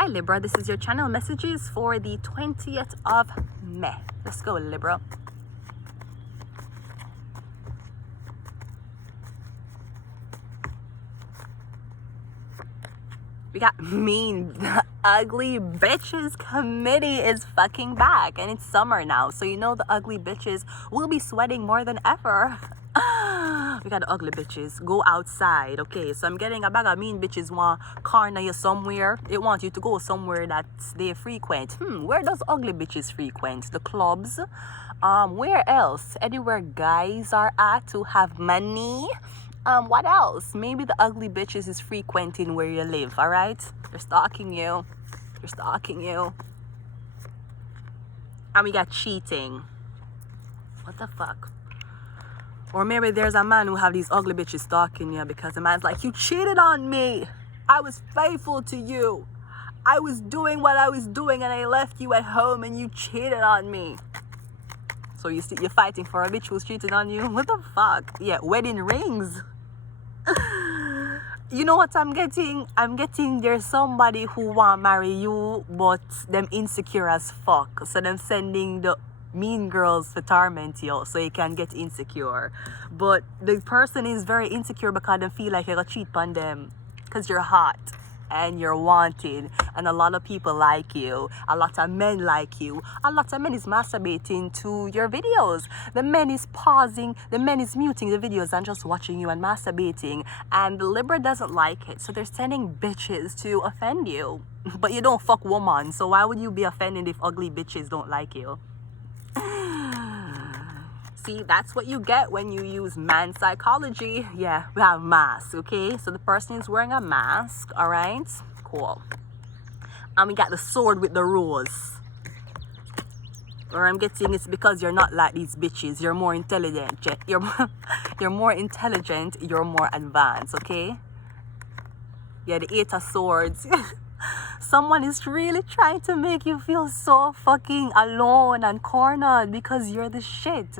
Hi Libra, this is your channel messages for the 20th of May. Let's go Libra. We got mean, the ugly bitches committee is fucking back, and it's summer now, so you know the ugly bitches will be sweating more than ever. We got the ugly bitches. Go outside, okay? So I'm getting a bag of mean bitches want corner you somewhere. It wants you to go somewhere that they frequent. Where does ugly bitches frequent? The clubs. Where else? Anywhere guys are at who have money. What else? Maybe the ugly bitches is frequenting where you live, all right? They're stalking you. They're stalking you. And we got cheating. What the fuck? Or maybe there's a man who have these ugly bitches stalking you because the man's like, you cheated on me. I was faithful to you. I was doing what I was doing and I left you at home and you cheated on me. So you're fighting for a bitch who's cheating on you? What the fuck? Yeah, wedding rings. You know what I'm getting? I'm getting there's somebody who want marry you, but them insecure as fuck. So them sending the mean girls to torment you so you can get insecure. But the person is very insecure because they feel like you're gonna cheat on them because you're hot and you're wanted and a lot of people like you, a lot of men like you, a lot of men is masturbating to your videos, the men is pausing, the men is muting the videos and just watching you and masturbating, and the Libra doesn't like it, so they're sending bitches to offend you. But you don't fuck woman, so why would you be offended if ugly bitches don't like you? See, that's what you get when you use man psychology. Yeah, we have masks, okay? So the person is wearing a mask, all right? Cool. And we got the sword with the rose. Or I'm getting it's because you're not like these bitches. You're more intelligent. You're more intelligent. You're more advanced, okay? Yeah, the 8 of swords. Someone is really trying to make you feel so fucking alone and cornered because you're the shit.